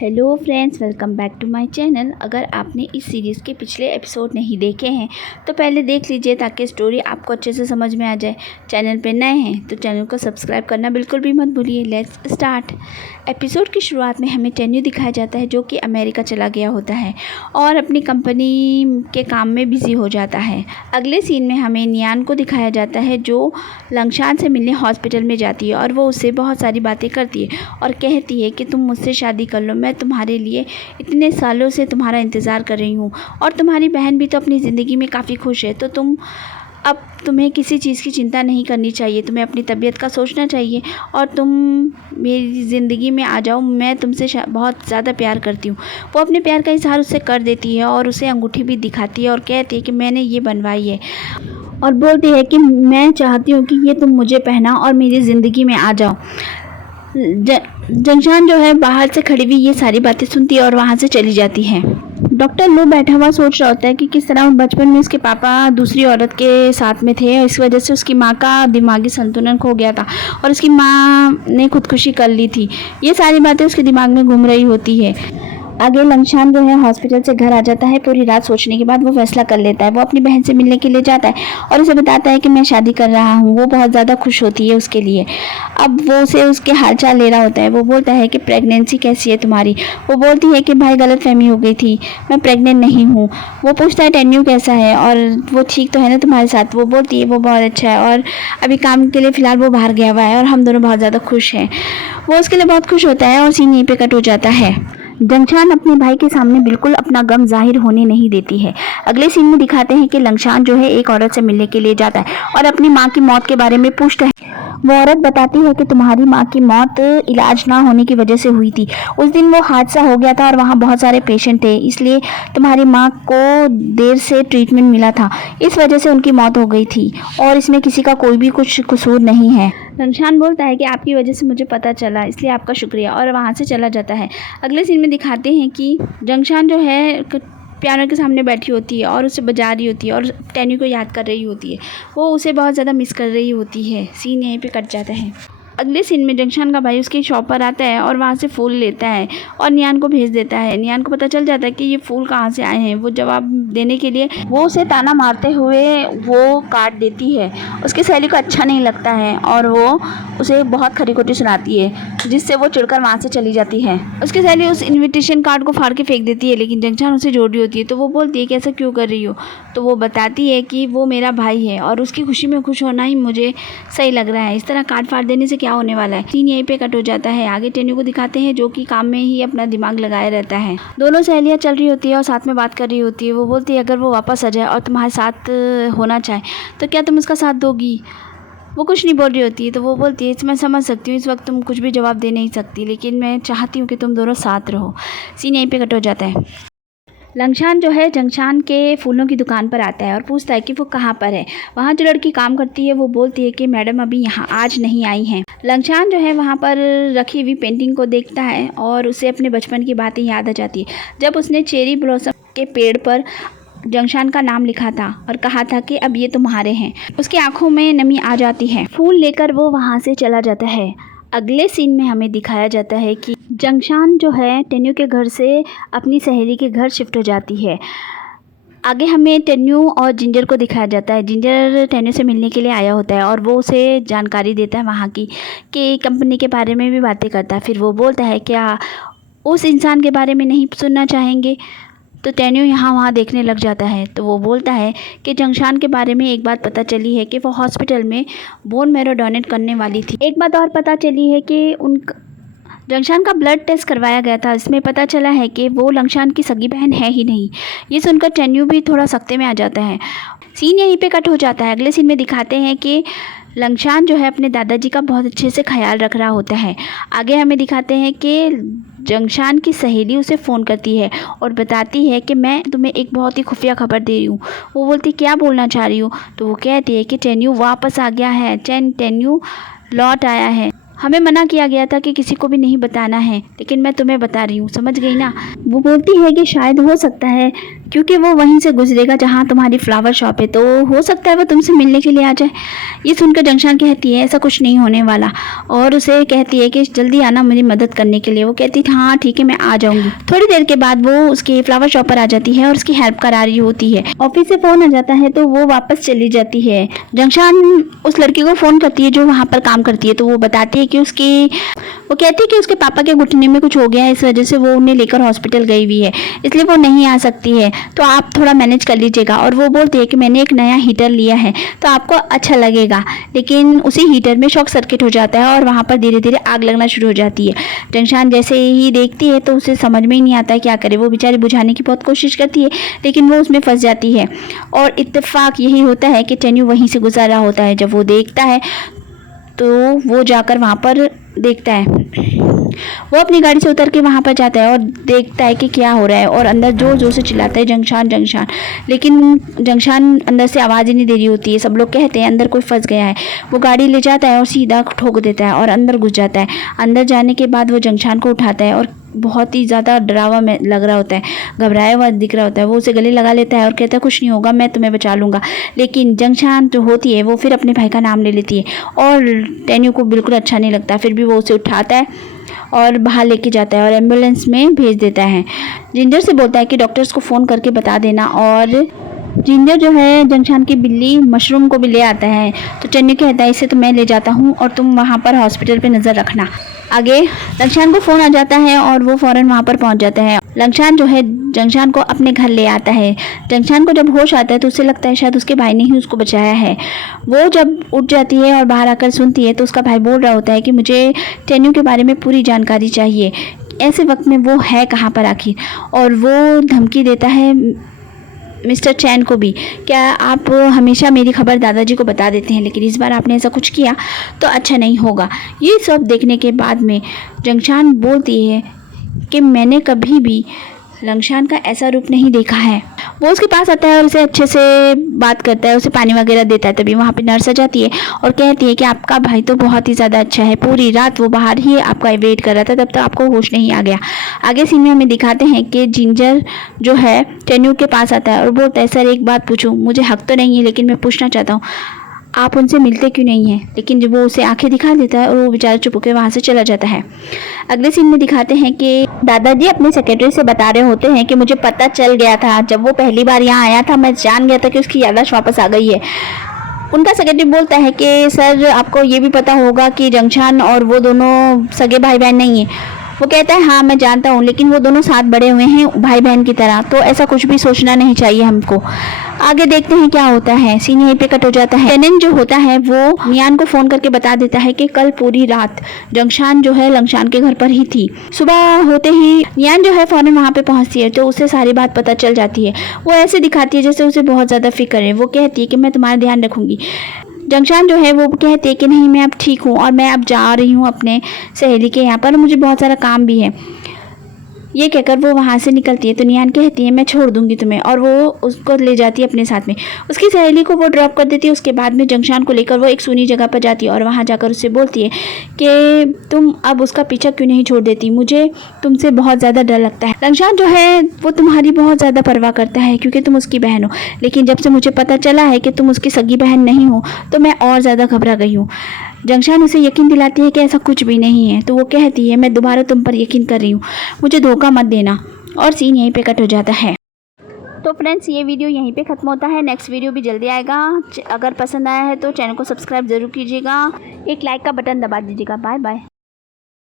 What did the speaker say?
Hello friends, welcome back to my channel. अगर आपने इस सीरीज़ के पिछले एपिसोड नहीं देखे हैं तो पहले देख लीजिए ताकि स्टोरी आपको अच्छे से समझ में आ जाए। चैनल पे नए हैं तो चैनल को सब्सक्राइब करना बिल्कुल भी मत भूलिए। Let's start. एपिसोड की शुरुआत में हमें टेन्यू दिखाया जाता है जो कि अमेरिका चला गया होता है और अपनी कंपनी के काम में बिज़ी हो जाता है। अगले सीन में हमें नियान को दिखाया जाता है जो लंगशान से मिलने हॉस्पिटल में जाती है और वो उससे बहुत सारी बातें करती है और कहती है कि तुम मुझसे शादी कर लो, मैं तुम्हारे लिए इतने सालों से तुम्हारा इंतज़ार कर रही हूँ और तुम्हारी बहन भी तो अपनी ज़िंदगी में काफ़ी खुश है, तो तुम्हें किसी चीज़ की चिंता नहीं करनी चाहिए, तुम्हें अपनी तबीयत का सोचना चाहिए और तुम मेरी ज़िंदगी में आ जाओ, मैं तुमसे बहुत ज़्यादा प्यार करती हूँ। वो अपने प्यार का इजहार उससे कर देती है और उसे अंगूठी भी दिखाती है और कहती है कि मैंने ये बनवाई है और बोलती है कि मैं चाहती हूँ कि ये तुम मुझे पहनाओ और मेरी ज़िंदगी में आ जाओ। जंगशान जो है बाहर से खड़ी हुई ये सारी बातें सुनती है और वहाँ से चली जाती है। डॉक्टर लो बैठा हुआ सोच रहा होता है कि किस तरह बचपन में उसके पापा दूसरी औरत के साथ में थे, इस वजह से उसकी माँ का दिमागी संतुलन खो गया था और उसकी माँ ने खुदकुशी कर ली थी। ये सारी बातें उसके दिमाग में घूम रही होती है। आगे लंगशान जो है हॉस्पिटल से घर आ जाता है। पूरी रात सोचने के बाद वो फैसला कर लेता है। वो अपनी बहन से मिलने के लिए जाता है और उसे बताता है कि मैं शादी कर रहा हूँ। वो बहुत ज़्यादा खुश होती है उसके लिए। अब वो उसे उसके हालचाल ले रहा होता है। वो बोलता है कि प्रेगनेंसी कैसी है तुम्हारी। वो बोलती है कि भाई गलतफहमी हो गई थी, मैं प्रेग्नेंट नहीं हूँ। वो पूछता है टेन्यू कैसा है और वो ठीक तो है ना तुम्हारे साथ। वो बोलती है वो बहुत अच्छा है और अभी काम के लिए फ़िलहाल वो बाहर गया हुआ है और हम दोनों बहुत ज़्यादा खुश हैं। वो उसके लिए बहुत खुश होता है और सीन यहीं पे कट हो जाता है। जंगशान अपने भाई के सामने बिल्कुल अपना गम जाहिर होने नहीं देती है। अगले सीन में दिखाते हैं कि लंगशान जो है एक औरत से मिलने के लिए जाता है और अपनी माँ की मौत के बारे में पूछता है। वो औरत बताती है कि तुम्हारी माँ की मौत इलाज ना होने की वजह से हुई थी। उस दिन वो हादसा हो गया था और वहाँ बहुत सारे पेशेंट थे, इसलिए तुम्हारी माँ को देर से ट्रीटमेंट मिला था, इस वजह से उनकी मौत हो गई थी और इसमें किसी का कोई भी कुछ कसूर नहीं है। लंगशान बोलता है कि आपकी वजह से मुझे पता चला, इसलिए आपका शुक्रिया, और वहाँ से चला जाता है। अगले सीन में दिखाते हैं कि जंगशान जो है पियानो के सामने बैठी होती है और उसे बजा रही होती है और टेन्यू को याद कर रही होती है। वो उसे बहुत ज़्यादा मिस कर रही होती है। सीन यहीं पे कट जाता है। अगले सीन में जंगशान का भाई उसकी शॉप पर आता है और वहाँ से फूल लेता है और नियान को भेज देता है। नियान को पता चल जाता है कि ये फूल कहाँ से आए हैं। वो जवाब देने के लिए वो उसे ताना मारते हुए वो काट देती है। उसकी सहेली को अच्छा नहीं लगता है और वो उसे बहुत खरी खोटी सुनाती है, जिससे वो चिढ़कर वहाँ से चली जाती है। उसकी सहेली उस इन्विटेशन कार्ड को फाड़ के फेंक देती है, लेकिन जंगशान उसे जोड़ रही होती है तो वो बोलती है कि ऐसा क्यों कर रही हो। तो वो बताती है कि वो मेरा भाई है और उसकी खुशी में खुश होना ही मुझे सही लग रहा है, इस तरह काट फाड़ देने से क्या होने वाला है। सीन यहीं पे कट हो जाता है। आगे टेन्यू को दिखाते हैं जो कि काम में ही अपना दिमाग लगाए रहता है। दोनों सहेलियां चल रही होती है और साथ में बात कर रही होती है। वो बोलती है अगर वो वापस आ जाए और तुम्हारे साथ होना चाहे तो क्या तुम उसका साथ दोगी। वो कुछ नहीं बोल रही होती है तो वो बोलती है मैं समझ सकती हूँ इस वक्त तुम कुछ भी जवाब दे नहीं सकती, लेकिन मैं चाहती हूँ कि तुम दोनों साथ रहो। सीन यहीं पे कट हो जाता है। लंगशान जो है जंगशान के फूलों की दुकान पर आता है और पूछता है कि वो कहाँ पर है। वहाँ जो लड़की काम करती है वो बोलती है कि मैडम अभी यहाँ आज नहीं आई हैं। लंगशान जो है वहाँ पर रखी हुई पेंटिंग को देखता है और उसे अपने बचपन की बातें याद आ जाती है, जब उसने चेरी ब्लॉसम के पेड़ पर जंगशान का नाम लिखा था और कहा था कि अब ये तुम्हारे हैं। उसकी आंखों में नमी आ जाती है। फूल लेकर वो वहाँ से चला जाता है। अगले सीन में हमें दिखाया जाता है कि जंगशान जो है टेन्यू के घर से अपनी सहेली के घर शिफ्ट हो जाती है। आगे हमें टेन्यू और जिंजर को दिखाया जाता है। जिंजर टेन्यू से मिलने के लिए आया होता है और वो उसे जानकारी देता है वहाँ की कि कंपनी के बारे में भी बातें करता है। फिर वो बोलता है क्या उस इंसान के बारे में नहीं सुनना चाहेंगे। तो टेन्यू यहाँ वहाँ देखने लग जाता है। तो वो बोलता है कि जंगशान के बारे में एक बात पता चली है कि वो हॉस्पिटल में बोन मैरो डोनेट करने वाली थी। एक बात और पता चली है कि जंगशान का ब्लड टेस्ट करवाया गया था, इसमें पता चला है कि वो लंगशान की सगी बहन है ही नहीं। ये सुनकर टेन्यू भी थोड़ा सख्ते में आ जाता है। सीन यहीं पे कट हो जाता है। अगले सीन में दिखाते हैं कि लंगशान जो है अपने दादाजी का बहुत अच्छे से ख्याल रख रहा होता है। आगे हमें दिखाते हैं कि जंगशान की सहेली उसे फ़ोन करती है और बताती है कि मैं तुम्हें एक बहुत ही खुफिया खबर दे रही हूँ। वो बोलती क्या बोलना चाह रही हूँ। तो वो कहती है कि टेन्यू वापस आ गया है, टेन्यू लौट आया है। हमें मना किया गया था कि किसी को भी नहीं बताना है, लेकिन मैं तुम्हें बता रही हूँ, समझ गई ना। वो बोलती है कि शायद हो सकता है क्योंकि वो वहीं से गुजरेगा जहाँ तुम्हारी फ्लावर शॉप है, तो हो सकता है वो तुमसे मिलने के लिए आ जाए। ये सुनकर जंगशान कहती है ऐसा कुछ नहीं होने वाला और उसे कहती है कि जल्दी आना मेरी मदद करने के लिए। वो कहती है हाँ ठीक है मैं आ जाऊँगी। थोड़ी देर के बाद वो उसके फ्लावर शॉप पर आ जाती है और उसकी हेल्प करा रही होती है। ऑफिस से फ़ोन आ जाता है तो वो वापस चली जाती है। जंगशान उस लड़की को फ़ोन करती है जो वहाँ पर काम करती है, तो वो बताती है कि वो कहती है कि उसके पापा के घुटने में कुछ हो गया है, इस वजह से वो उन्हें लेकर हॉस्पिटल गई हुई है, इसलिए वो नहीं आ सकती है, तो आप थोड़ा मैनेज कर लीजिएगा। और वो बोलती है कि मैंने एक नया हीटर लिया है तो आपको अच्छा लगेगा। लेकिन उसी हीटर में शॉर्ट सर्किट हो जाता है और वहाँ पर धीरे धीरे आग लगना शुरू हो जाती है। जंगशान जैसे ही देखती है तो उसे समझ में ही नहीं आता है क्या करे। वो बेचारी बुझाने की बहुत कोशिश करती है लेकिन वो उसमें फंस जाती है और इत्तेफाक यही होता है कि टेन्यू वहीं से गुजर रहा होता है। जब वो देखता है तो वो जाकर वहाँ पर देखता है, वो अपनी गाड़ी से उतर के वहाँ पर जाता है और देखता है कि क्या हो रहा है और अंदर जोर जोर से चिल्लाता है जंगशान जंगशान, लेकिन जंगशान अंदर से आवाज़ ही नहीं दे रही होती है। सब लोग कहते हैं अंदर कोई फंस गया है। वो गाड़ी ले जाता है और सीधा ठोक देता है और अंदर घुस जाता है। अंदर जाने के बाद वो जंगशान को उठाता है और बहुत ही ज़्यादा डरावा में लग रहा होता है, घबराया हुआ दिख रहा होता है। वो उसे गले लगा लेता है और कहता है कुछ नहीं होगा, मैं तुम्हें बचा लूँगा। लेकिन जंगशान जो होती है वो फिर अपने भाई का नाम ले लेती है और टेन्यू को बिल्कुल अच्छा नहीं लगता। फिर भी वो उसे उठाता है और बाहर लेके जाता है और एम्बुलेंस में भेज देता है। जिंजर से बोलता है कि डॉक्टर्स को फ़ोन करके बता देना और जिंजर जो है जंगशान की बिल्ली मशरूम को भी ले आता है। तो टेन्यू कहता है इसे तो मैं ले जाता हूँ और तुम वहाँ पर हॉस्पिटल पे नज़र रखना। आगे जंगशान को फ़ोन आ जाता है और वो फ़ौरन वहाँ पर पहुँच जाता है। जंगशान जो है जंगशान को अपने घर ले आता है। जंगशान को जब होश आता है तो उसे लगता है शायद उसके भाई ने ही उसको बचाया है। वो जब उठ जाती है और बाहर आकर सुनती है तो उसका भाई बोल रहा होता है कि मुझे टेन्यू के बारे में पूरी जानकारी चाहिए। ऐसे वक्त में वो है कहाँ पर आखिर, और वो धमकी देता है मिस्टर चैन को भी, क्या आप हमेशा मेरी खबर दादाजी को बता देते हैं लेकिन इस बार आपने ऐसा कुछ किया तो अच्छा नहीं होगा। ये सब देखने के बाद में जंगशान बोलती है कि मैंने कभी भी जंगशान का ऐसा रूप नहीं देखा है। वो उसके पास आता है और उसे अच्छे से बात करता है, उसे पानी वगैरह देता है। तभी वहाँ पे नर्स आ जाती है और कहती है कि आपका भाई तो बहुत ही ज़्यादा अच्छा है, पूरी रात वो बाहर ही आपका वेट कर रहा था, तब तक आपको होश नहीं आ गया। आगे सीन में हमें दिखाते हैं कि जिंजर जो है टेन्यू के पास आता है और बोलता है सर एक बात पूछूं, मुझे हक तो नहीं है लेकिन मैं पूछना चाहता हूँ, आप उनसे मिलते क्यों नहीं हैं? लेकिन जब वो उसे आंखें दिखा देता है और वो बेचारा चुप होकर वहाँ से चला जाता है। अगले सीन में दिखाते हैं कि दादाजी अपने सेक्रेटरी से बता रहे होते हैं कि मुझे पता चल गया था, जब वो पहली बार यहाँ आया था मैं जान गया था कि उसकी याददाश्त वापस आ गई है। उनका सेक्रेटरी बोलता है कि सर आपको ये भी पता होगा कि जंगशान और वो दोनों सगे भाई बहन नहीं हैं। वो कहता है हाँ मैं जानता हूँ, लेकिन वो दोनों साथ बड़े हुए हैं भाई बहन की तरह, तो ऐसा कुछ भी सोचना नहीं चाहिए हमको। आगे देखते हैं क्या होता है। सीन यहीं पे कट हो जाता है। टेनन जो होता है वो नियान को फ़ोन करके बता देता है कि कल पूरी रात जंगशान जो है लंगशान के घर पर ही थी। सुबह होते ही नियान जो है फ़ौरन वहाँ पे पहुँचती है तो उसे सारी बात पता चल जाती है। वो ऐसे दिखाती है जैसे उसे बहुत ज़्यादा फिक्र है। वो कहती है कि मैं तुम्हारा ध्यान रखूँगी। जंगशान जो है वो कहती है कि नहीं मैं अब ठीक हूँ और मैं अब जा रही हूँ अपने सहेली के यहाँ पर, मुझे बहुत सारा काम भी है। ये कहकर वो वहाँ से निकलती है तो नियान कहती है मैं छोड़ दूंगी तुम्हें, और वो उसको ले जाती है अपने साथ में। उसकी सहेली को वो ड्रॉप कर देती है। उसके बाद में जंगशान को लेकर वो एक सूनी जगह पर जाती है और वहाँ जाकर उससे बोलती है कि तुम अब उसका पीछा क्यों नहीं छोड़ देती, मुझे तुमसे बहुत ज़्यादा डर लगता है। जंगशान जो है वो तुम्हारी बहुत ज़्यादा परवाह करता है क्योंकि तुम उसकी बहन हो, लेकिन जब से मुझे पता चला है कि तुम उसकी सगी बहन नहीं हो तो मैं और ज़्यादा घबरा गई हूँ। जंगशान उसे यकीन दिलाती है कि ऐसा कुछ भी नहीं है, तो वो कहती है मैं दोबारा तुम पर यकीन कर रही हूँ, मुझे धोखा मत देना। और सीन यहीं पे कट हो जाता है। तो फ्रेंड्स ये वीडियो यहीं पे ख़त्म होता है। नेक्स्ट वीडियो भी जल्दी आएगा। अगर पसंद आया है तो चैनल को सब्सक्राइब ज़रूर कीजिएगा, एक लाइक का बटन दबा दीजिएगा। Bye bye.